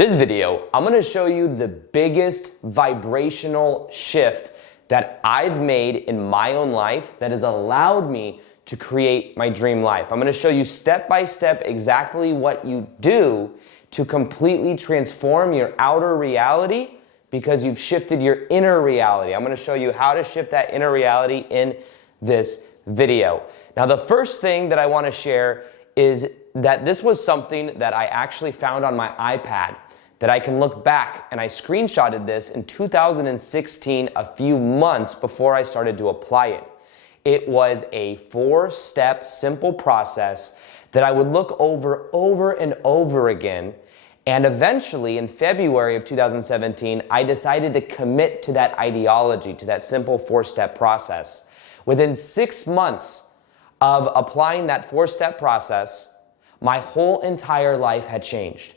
This video, I'm going to show you the biggest vibrational shift that I've made in my own life that has allowed me to create my dream life. I'm going to show you step by step exactly what you do to completely transform your outer reality because you've shifted your inner reality. I'm going to show you how to shift that inner reality in this video. Now, the first thing that I want to share is that this was something that I actually found on my iPad that I can look back, and I screenshotted this in 2016, a few months before I started to apply it. It was a 4-step simple process that I would look over and over again. And eventually, in February of 2017, I decided to commit to that ideology, to that simple 4-step process. Within 6 months of applying that 4-step process, my whole entire life had changed.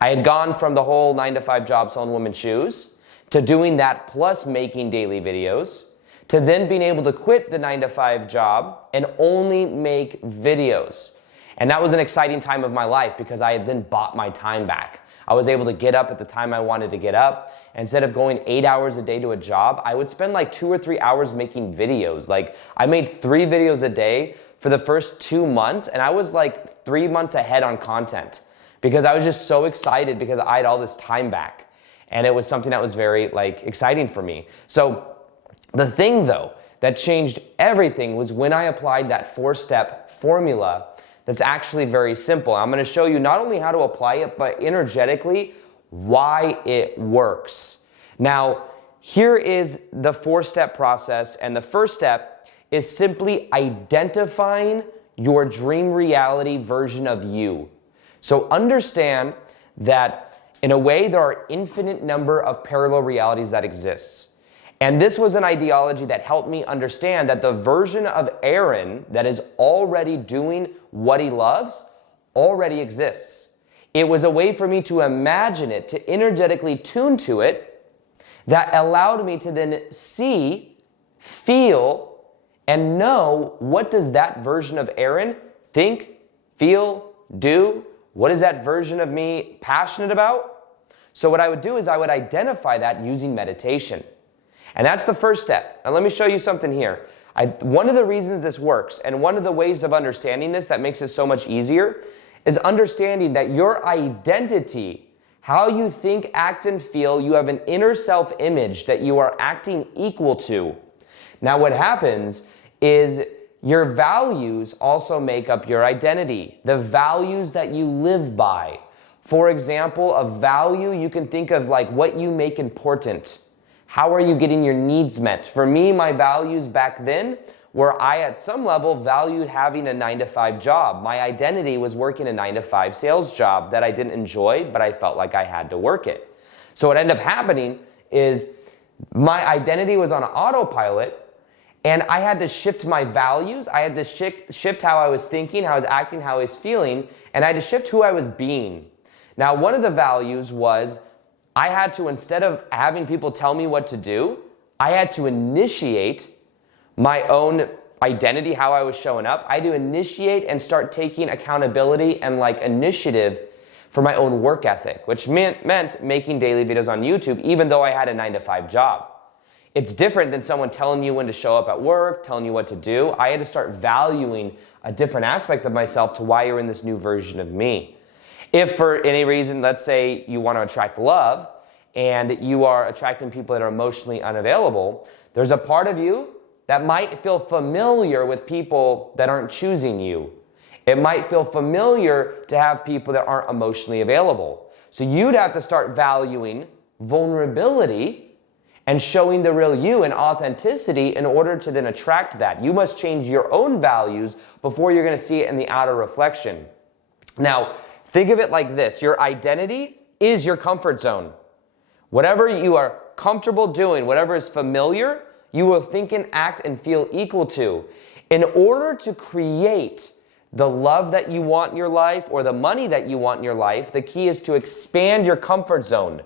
I had gone from the whole 9-to-5 job selling women's shoes to doing that plus making daily videos to then being able to quit the 9-to-5 job and only make videos. And that was an exciting time of my life because I had then bought my time back. I was able to get up at the time I wanted to get up. Instead of going 8 hours a day to a job, I would spend like 2 or 3 hours making videos. Like I made 3 videos a day for the first 2 months, and I was like 3 months ahead on content because I was just so excited because I had all this time back. And it was something that was very exciting for me. So the thing though that changed everything was when I applied that 4-step formula that's actually very simple. I'm going to show you not only how to apply it, but energetically why it works. Now, here is the 4-step process, and the first step is simply identifying your dream reality version of you. So understand that in a way there are infinite number of parallel realities that exists. And this was an ideology that helped me understand that the version of Aaron that is already doing what he loves already exists. It was a way for me to imagine it, to energetically tune to it, that allowed me to then see, feel, and know what does that version of Aaron think, feel, do. What is that version of me passionate about? So what I would do is I would identify that using meditation. And that's the first step. Now let me show you something here. One of the reasons this works, and one of the ways of understanding this that makes it so much easier, is understanding that your identity, how you think, act, and feel, you have an inner self-image that you are acting equal to. Now what happens is your values also make up your identity, the values that you live by. For example, a value you can think of like what you make important. How are you getting your needs met? For me, my values back then were I at some level valued having a 9-to-5 job. My identity was working a 9-to-5 sales job that I didn't enjoy, but I felt like I had to work it. So what ended up happening is my identity was on autopilot, and I had to shift my values. I had to shift how I was thinking, how I was acting, how I was feeling, and I had to shift who I was being. Now, one of the values was I had to, instead of having people tell me what to do, I had to initiate my own identity, how I was showing up. I had to initiate and start taking accountability and initiative for my own work ethic, which meant making daily videos on YouTube, even though I had a 9-to-5 job. It's different than someone telling you when to show up at work, telling you what to do. I had to start valuing a different aspect of myself to why you're in this new version of me. If for any reason, let's say you want to attract love and you are attracting people that are emotionally unavailable, there's a part of you that might feel familiar with people that aren't choosing you. It might feel familiar to have people that aren't emotionally available. So you'd have to start valuing vulnerability and showing the real you and authenticity in order to then attract that. You must change your own values before you're going to see it in the outer reflection. Now, think of it like this. Your identity is your comfort zone. Whatever you are comfortable doing, whatever is familiar, you will think and act and feel equal to. In order to create the love that you want in your life or the money that you want in your life, the key is to expand your comfort zone.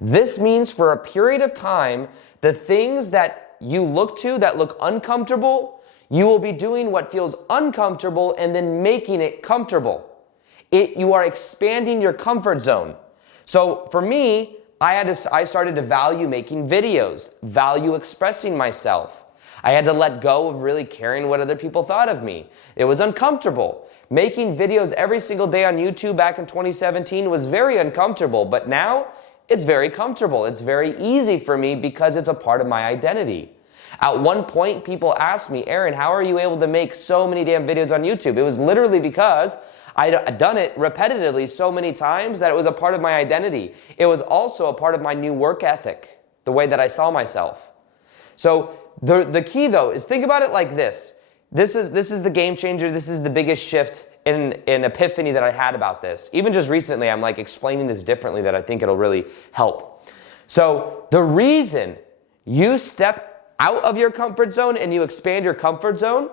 This means for a period of time, the things that you look to that look uncomfortable, you will be doing what feels uncomfortable and then making it comfortable. You are expanding your comfort zone. So for me, I started to value making videos, value expressing myself. I had to let go of really caring what other people thought of me. It was uncomfortable. Making videos every single day on YouTube back in 2017 was very uncomfortable, but now it's very comfortable. It's very easy for me because it's a part of my identity. At one point, people asked me, Aaron, how are you able to make so many damn videos on YouTube? It was literally because I'd done it repetitively so many times that it was a part of my identity. It was also a part of my new work ethic, the way that I saw myself. So the key though is think about it like this. This is the game changer. This is the biggest shift in epiphany that I had about this. Even just recently, I'm like explaining this differently that I think it'll really help. So the reason you step out of your comfort zone and you expand your comfort zone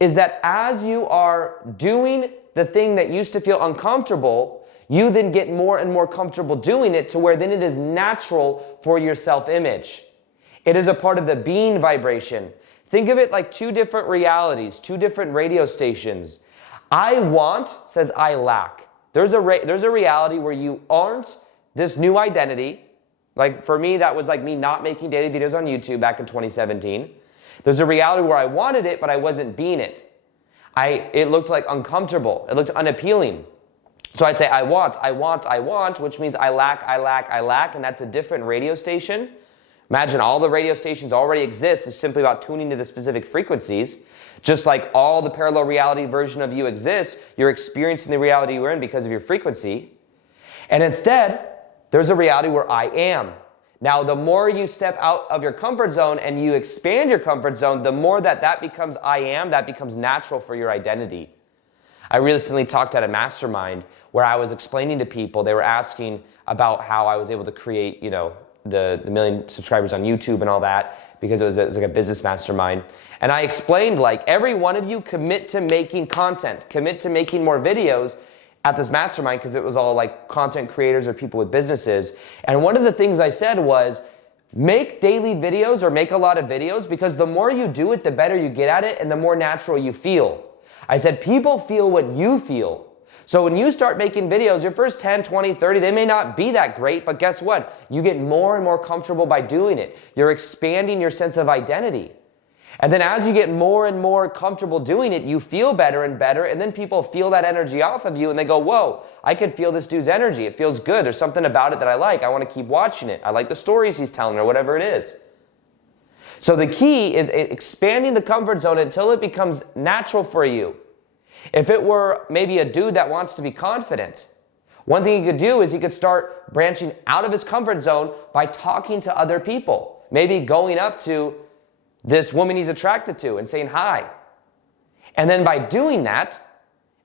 is that as you are doing the thing that used to feel uncomfortable, you then get more and more comfortable doing it to where then it is natural for your self-image. It is a part of the being vibration. Think of it like two different realities, two different radio stations. I want says I lack. There's a reality where you aren't this new identity. Like for me, that was like me not making daily videos on YouTube back in 2017. There's a reality where I wanted it, but I wasn't being it. It looked like uncomfortable. It looked unappealing. So I'd say I want, which means I lack, and that's a different radio station. Imagine all the radio stations already exist. It's simply about tuning to the specific frequencies. Just like all the parallel reality version of you exists, you're experiencing the reality you're in because of your frequency. And instead, there's a reality where I am. Now, the more you step out of your comfort zone and you expand your comfort zone, the more that becomes I am, that becomes natural for your identity. I recently talked at a mastermind where I was explaining to people, they were asking about how I was able to create, the million subscribers on YouTube and all that, because it was like a business mastermind. And I explained like every one of you commit to making content, commit to making more videos at this mastermind, because it was all like content creators or people with businesses. And one of the things I said was make daily videos or make a lot of videos, because the more you do it, the better you get at it and the more natural you feel. I said people feel what you feel. So when you start making videos, your first 10, 20, 30, they may not be that great, but guess what? You get more and more comfortable by doing it. You're expanding your sense of identity. And then as you get more and more comfortable doing it, you feel better and better, and then people feel that energy off of you and they go, whoa, I could feel this dude's energy. It feels good. There's something about it that I like. I want to keep watching it. I like the stories he's telling or whatever it is. So the key is expanding the comfort zone until it becomes natural for you. If it were maybe a dude that wants to be confident, one thing he could do is he could start branching out of his comfort zone by talking to other people. Maybe going up to this woman he's attracted to and saying hi. And then by doing that,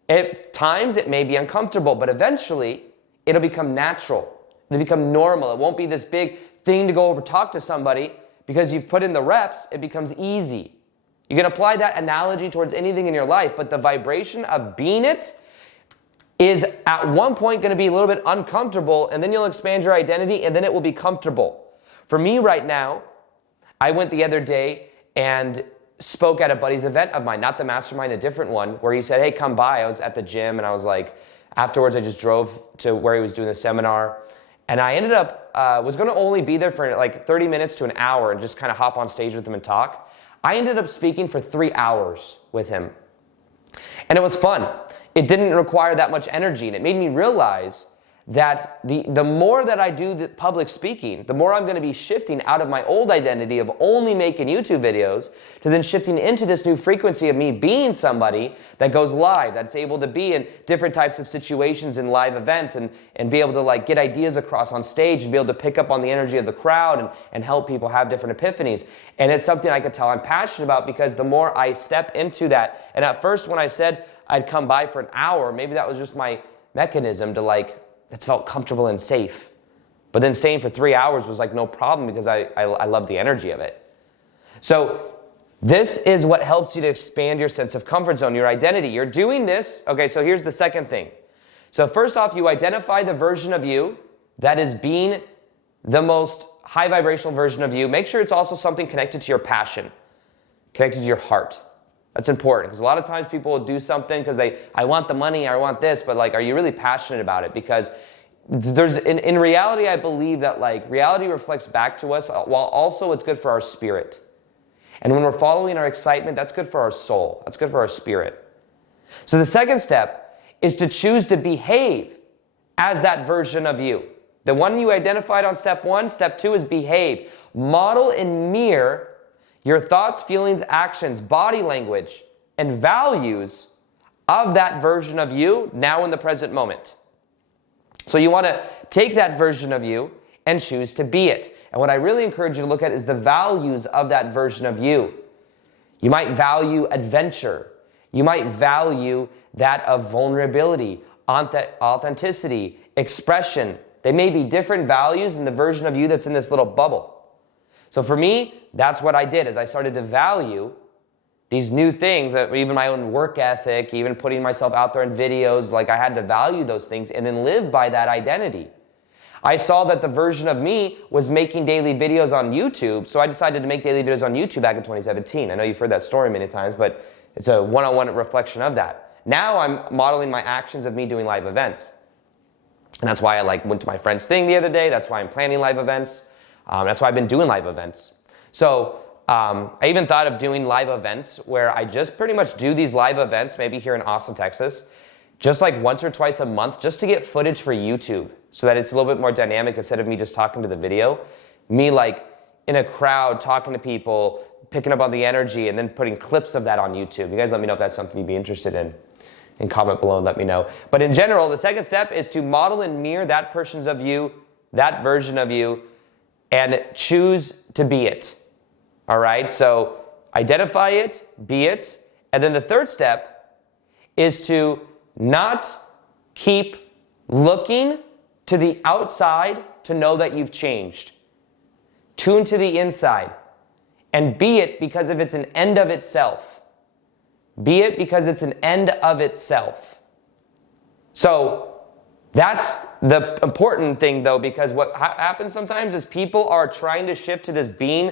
at times it may be uncomfortable, but eventually it'll become natural. It'll become normal. It won't be this big thing to go over talk to somebody, because you've put in the reps, it becomes easy. You can apply that analogy towards anything in your life, but the vibration of being it is at one point going to be a little bit uncomfortable, and then you'll expand your identity, and then it will be comfortable. For me right now, I went the other day and spoke at a buddy's event of mine, not the mastermind, a different one, where he said, hey, come by. I was at the gym, and I was like, afterwards I just drove to where he was doing the seminar, and I ended up, was going to only be there for like 30 minutes to an hour and just kind of hop on stage with him and talk. I ended up speaking for 3 hours with him. And it was fun. It didn't require that much energy, and it made me realize that the more that I do the public speaking, the more I'm going to be shifting out of my old identity of only making YouTube videos to then shifting into this new frequency of me being somebody that goes live, that's able to be in different types of situations in live events and be able to like get ideas across on stage and be able to pick up on the energy of the crowd and help people have different epiphanies. And it's something I could tell I'm passionate about, because the more I step into that, and at first when I said I'd come by for an hour, maybe that was just my mechanism to like, it felt comfortable and safe. But then staying for 3 hours was like no problem, because I love the energy of it. So this is what helps you to expand your sense of comfort zone, your identity. You're doing this. Okay, so here's the second thing. So first off, you identify the version of you that is being the most high vibrational version of you. Make sure it's also something connected to your passion, connected to your heart. That's important, because a lot of times people will do something because I want the money, I want this, but like, are you really passionate about it? Because in reality, I believe that like reality reflects back to us, while also it's good for our spirit. And when we're following our excitement, that's good for our soul. That's good for our spirit. So the second step is to choose to behave as that version of you. The one you identified on step 1, step 2 is behave. Model and mirror your thoughts, feelings, actions, body language, and values of that version of you now in the present moment. So you want to take that version of you and choose to be it. And what I really encourage you to look at is the values of that version of you. You might value adventure. You might value that of vulnerability, authenticity, expression. They may be different values in the version of you that's in this little bubble. So for me, that's what I did, is I started to value these new things, even my own work ethic, even putting myself out there in videos, like I had to value those things and then live by that identity. I saw that the version of me was making daily videos on YouTube, so I decided to make daily videos on YouTube back in 2017. I know you've heard that story many times, but it's a one-on-one reflection of that. Now I'm modeling my actions of me doing live events. And that's why I went to my friend's thing the other day. That's why I'm planning live events. That's why I've been doing live events. So I even thought of doing live events where I just pretty much do these live events, maybe here in Austin, Texas, just like once or twice a month, just to get footage for YouTube so that it's a little bit more dynamic instead of me just talking to the video. Me like in a crowd talking to people, picking up on the energy, and then putting clips of that on YouTube. You guys let me know if that's something you'd be interested in. And comment below and let me know. But in general, the second step is to model and mirror that person's of you, that version of you, and choose to be it. All right? So identify it, be it. And then the third step is to not keep looking to the outside to know that you've changed. Tune to the inside and be it because if it's an end of itself. Be it because it's an end of itself. So that's the important thing though, because what happens sometimes is people are trying to shift to this being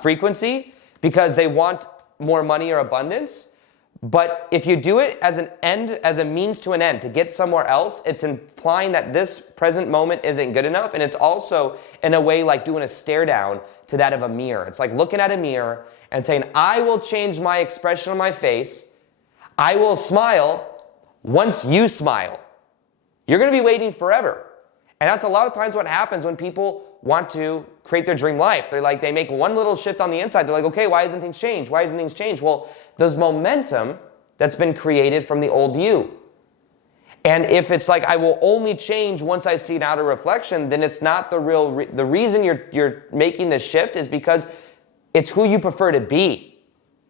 frequency because they want more money or abundance. But if you do it as an end, as a means to an end, to get somewhere else, it's implying that this present moment isn't good enough. And it's also, in a way, like doing a stare down to that of a mirror. It's like looking at a mirror and saying, I will change my expression on my face. I will smile once you smile. You're going to be waiting forever. And that's a lot of times what happens when people want to create their dream life. They're like, they make one little shift on the inside. They're like, okay, why hasn't things changed? Why hasn't things changed? Well, there's momentum that's been created from the old you. And if it's like, I will only change once I see an outer reflection, then it's not the real, the reason you're making this shift is because it's who you prefer to be.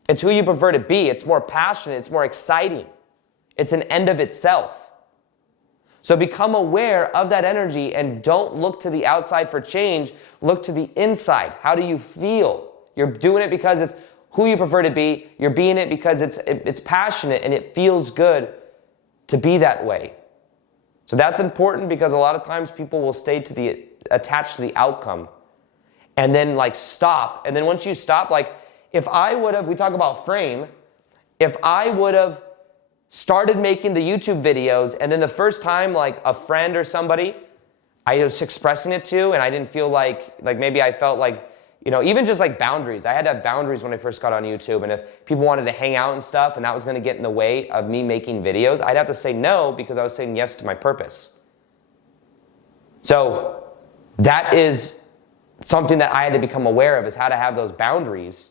It's who you prefer to be. It's more passionate. It's more exciting. It's an end of itself. So become aware of that energy and don't look to the outside for change. Look to the inside. How do you feel? You're doing it because it's who you prefer to be. You're being it because it's passionate and it feels good to be that way. So that's important because a lot of times people will stay attached to the outcome and then stop. And then once you stop, if I would have, we talk about frame, if I would have started making the YouTube videos and then the first time a friend or somebody I was expressing it to and I didn't feel like maybe I felt even just boundaries. I had to have boundaries when I first got on YouTube, and if people wanted to hang out and stuff and that was going to get in the way of me making videos, I'd have to say no because I was saying yes to my purpose. So that is something that I had to become aware of, is how to have those boundaries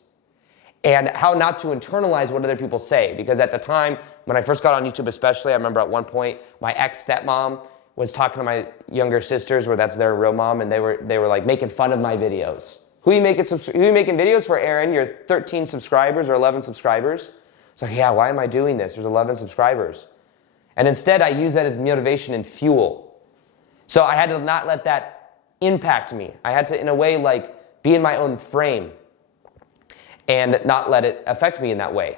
and how not to internalize what other people say. Because at the time, when I first got on YouTube especially, I remember at one point, my ex-stepmom was talking to my younger sisters, where that's their real mom, and they were making fun of my videos. Who are you making videos for, Aaron? You're 13 subscribers or 11 subscribers? It's like, yeah, why am I doing this? There's 11 subscribers. And instead, I use that as motivation and fuel. So I had to not let that impact me. I had to, in a way, be in my own frame and not let it affect me in that way.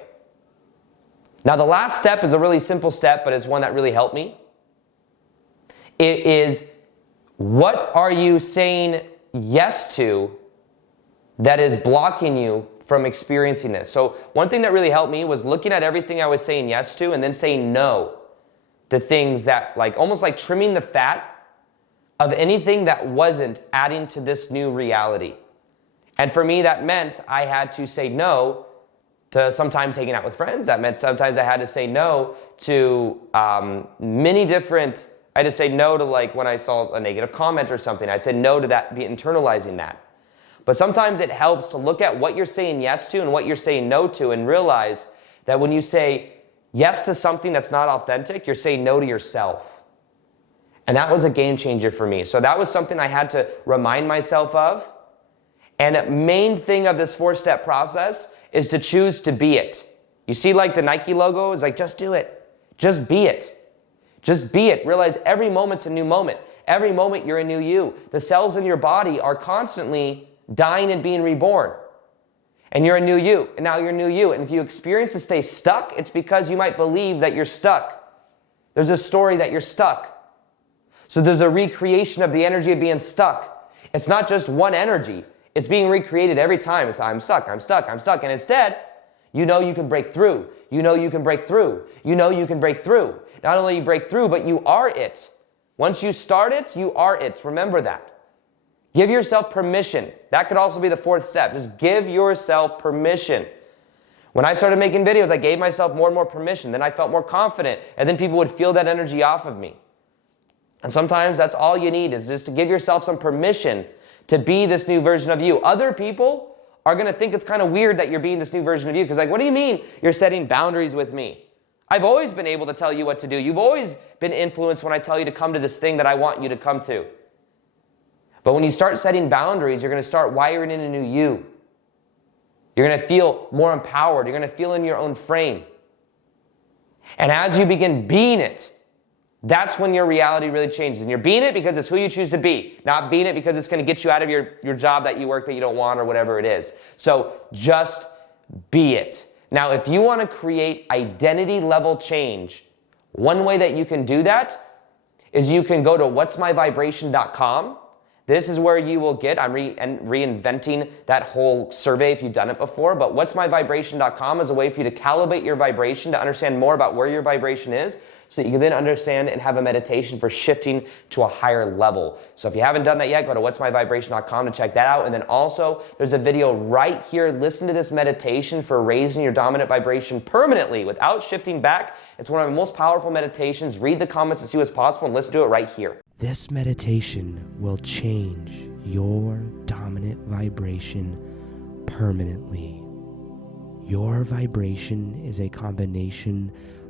Now, the last step is a really simple step, but it's one that really helped me. It is, what are you saying yes to that is blocking you from experiencing this? So one thing that really helped me was looking at everything I was saying yes to and then saying no to things that almost trimming the fat of anything that wasn't adding to this new reality. And for me, that meant I had to say no to sometimes hanging out with friends. That meant sometimes I had to say no to many different, I had to say no to like when I saw a negative comment or something. I'd say no to that, be internalizing that. But sometimes it helps to look at what you're saying yes to and what you're saying no to and realize that when you say yes to something that's not authentic, you're saying no to yourself. And that was a game changer for me. So that was something I had to remind myself of. And the main thing of this 4-step process is to choose to be it. You see like the Nike logo is like, just do it. Just be it. Just be it. Realize every moment's a new moment. Every moment you're a new you. The cells in your body are constantly dying and being reborn. And you're a new you. And now you're a new you. And if you experience to stay stuck, it's because you might believe that you're stuck. There's a story that you're stuck. So there's a recreation of the energy of being stuck. It's not just one energy. It's being recreated every time. It's I'm stuck, I'm stuck, I'm stuck. And instead, you know you can break through. You know you can break through. You know you can break through. Not only you break through, but you are it. Once you start it, you are it. Remember that. Give yourself permission. That could also be the 4th step. Just give yourself permission. When I started making videos, I gave myself more and more permission. Then I felt more confident. And then people would feel that energy off of me. And sometimes that's all you need is just to give yourself some permission to be this new version of you. Other people are going to think it's kind of weird that you're being this new version of you because like, what do you mean you're setting boundaries with me? I've always been able to tell you what to do. You've always been influenced when I tell you to come to this thing that I want you to come to. But when you start setting boundaries, you're going to start wiring in a new you. You're going to feel more empowered. You're going to feel in your own frame. And as you begin being it, that's when your reality really changes. And you're being it because it's who you choose to be, not being it because it's going to get you out of your job that you work that you don't want or whatever it is. So just be it. Now, if you want to create identity level change, one way that you can do that is you can go to whatsmyvibration.com. This is where you will get, I'm reinventing that whole survey if you've done it before, but whatsmyvibration.com is a way for you to calibrate your vibration to understand more about where your vibration is so that you can then understand and have a meditation for shifting to a higher level. So if you haven't done that yet, go to whatsmyvibration.com to check that out. And then also, there's a video right here. Listen to this meditation for raising your dominant vibration permanently without shifting back. It's one of the most powerful meditations. Read the comments to see what's possible and let's do it right here. This meditation will change your dominant vibration permanently. Your vibration is a combination